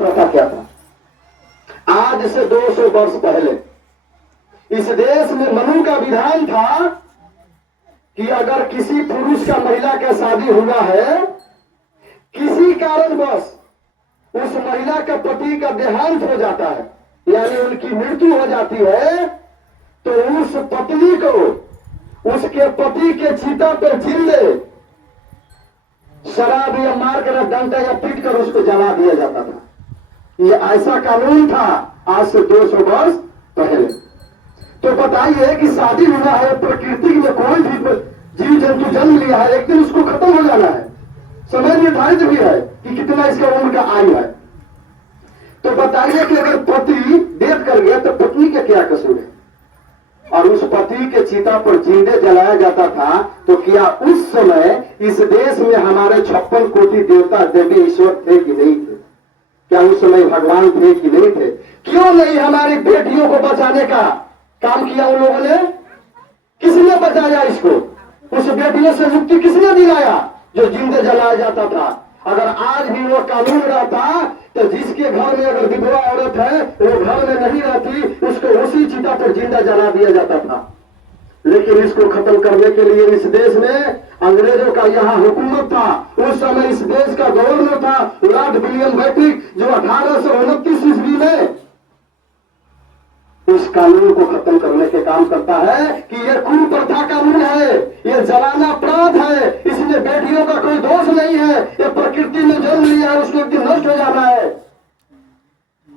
प्रथा क्या था? आज से 200 वर्ष पहले इस देश में मनु का विधान था कि अगर किसी पुरुष का महिला का शादी हुआ है, किसी कारणवश उस महिला का पति का देहांत हो जाता है, यानी उनकी मृत्यु हो जाती है, तो उस पत्नी को उसके पति के चिता पर जिंदे शराब या मार कर डंडा या पीट कर उसको जला दिया जाता था। ये ऐसा कानून था आज से 200 वर्ष पहले। तो बताइए कि शादी हुआ है, प्रकृति में कोई भी जीव जंतु जन्म लिया है, एक दिन उसको खत्म हो जाना है, समय निर्धारित भी है कि कितना इसका उम्र का आयु है। तो बताइए कि अगर पति डेथ कर गया तो पत्नी का क्या कसूर है? और उस पति के चिता पर जिंदे जलाया जाता था, तो क्या उस समय इस देश में हमारे 56 कोटि देवता देवी ईश्वर थे कि नहीं थे? क्या उस समय भगवान थे कि नहीं थे? क्यों नहीं हमारी बेटियों को बचाने का काम किया उन लोगों ने? किसने बचाया इसको? उस बेटियों से मुक्ति किसने दिलाया जो जिंदे जलाया जाता था? अगर आज भी वो कानून रहता तो जिसके घर में अगर विधवा औरत है वो घर में नहीं रहती, उसको उसी चिता पर जिंदा जला दिया जाता था। लेकिन इसको खत्म करने के लिए इस देश में अंग्रेजों का यहाँ हुकूमत था। उस समय इस देश का गवर्नर था लॉर्ड विलियम बेंटिक, जो 1829 ईस्वी में इस कानून को खत्म करने के काम करता है कि यह कुप्रथा कानून है, यह जलाना अपराध है, इसमें बेटियों का कोई दोष नहीं है, यह प्रकृति में जन्म लिया है, उसको एक दिन नष्ट हो जाना है।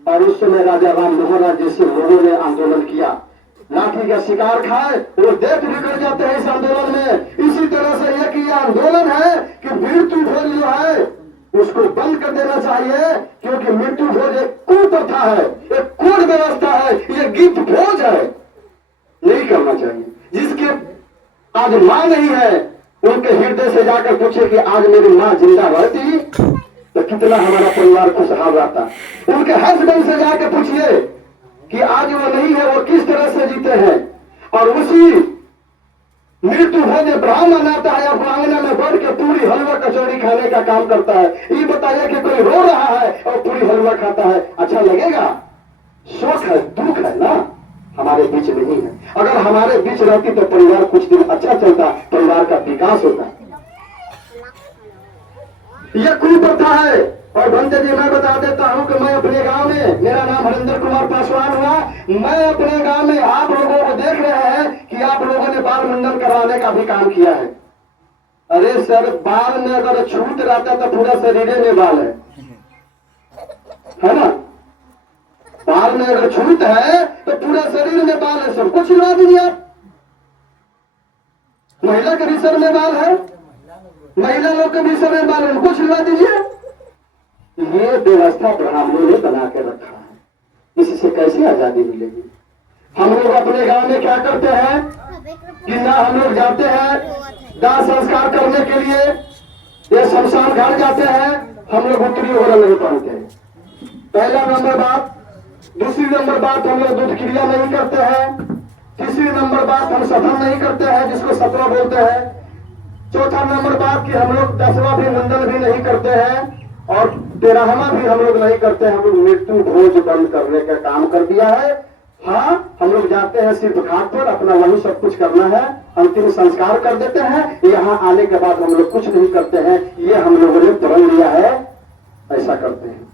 और उस समय राजा राम मोहन राय जैसे लोगों ने आंदोलन किया, लाठी का शिकार खाए, वो देख बिगड़ जाते हैं इस आंदोलन में। इसी तरह से यह कि यह आंदोलन है कि मृत्यु भोज जो है उसको बंद कर देना चाहिए, क्योंकि मृत्यु भोज एक कुप्रथा है, एक कोड व्यवस्था है, ये गिफ्ट भोज है, नहीं करना चाहिए। जिसके आज मां नहीं है उनके हृदय से जाकर पूछे कि आज मेरी मां जिंदा रहती तो कितना हमारा परिवार खुशहाल रहता। उनके हस्बैंड से जाकर पूछिए कि आज वो नहीं है, वो किस तरह से जीते हैं। और उसी मृत्यु भोज ब्राह्मण आता है या ब्राह्मणा में बढ़ के पूरी हलवा कचौड़ी खाने का काम करता है। ये बताइए कि कोई रो रहा है और पूरी हलवा खाता है, अच्छा लगेगा? शोक है, दुख है ना, हमारे बीच नहीं है। अगर हमारे बीच रहती तो परिवार कुछ दिन अच्छा चलता, परिवार का विकास होता। यह कुप्रथा है। और बंदे जी मैं बता देता हूं कि मैं अपने गांव में, मेरा नाम हरिंदर कुमार पासवान हुआ, मैं अपने गांव में आप लोगों को देख रहे हैं कि आप लोगों ने बाल मंडल करवाने का भी काम किया है। अरे सर, बाल में अगर छूट रहता तो पूरा शरीर में बाल है ना? बाल में अगर छूट है तो पूरा शरीर में बाल है, सबको छिलवा दीजिए आप। महिला के भी सर में बाल है, महिला लोग के भी सर में बाल है, उनको छिलवा दीजिए। ये व्यवस्था ब्राह्मणों ने बना के रखा है, इससे कैसी आजादी मिलेगी? हम लोग अपने गांव में क्या करते हैं कि ना हम लोग जाते हैं दाह संस्कार करने के लिए, ये शमशान घाट जाते हैं, हम लोग उत्तरी वगैरह नहीं पहनते हैं, पहला नंबर बात। दूसरी नंबर बात, हम लोग दूध क्रिया नहीं करते हैं। तीसरी नंबर बात, हम सफल नहीं करते हैं, जिसको सतवा बोलते हैं। चौथा नंबर बात कि हम लोग 10वां भी मुंडन भी नहीं करते हैं, और 13वां भी हम लोग नहीं करते हैं। हम लोग मृत्यु भोज बंद करने का काम कर दिया है। हाँ, हम लोग जाते हैं सिर्फ घाट पर, अपना वही सब कुछ करना है, अंतिम संस्कार कर देते हैं। यहाँ आने के बाद हम लोग कुछ नहीं करते हैं, ये हम लोगों ने प्रण लिया है, ऐसा करते हैं।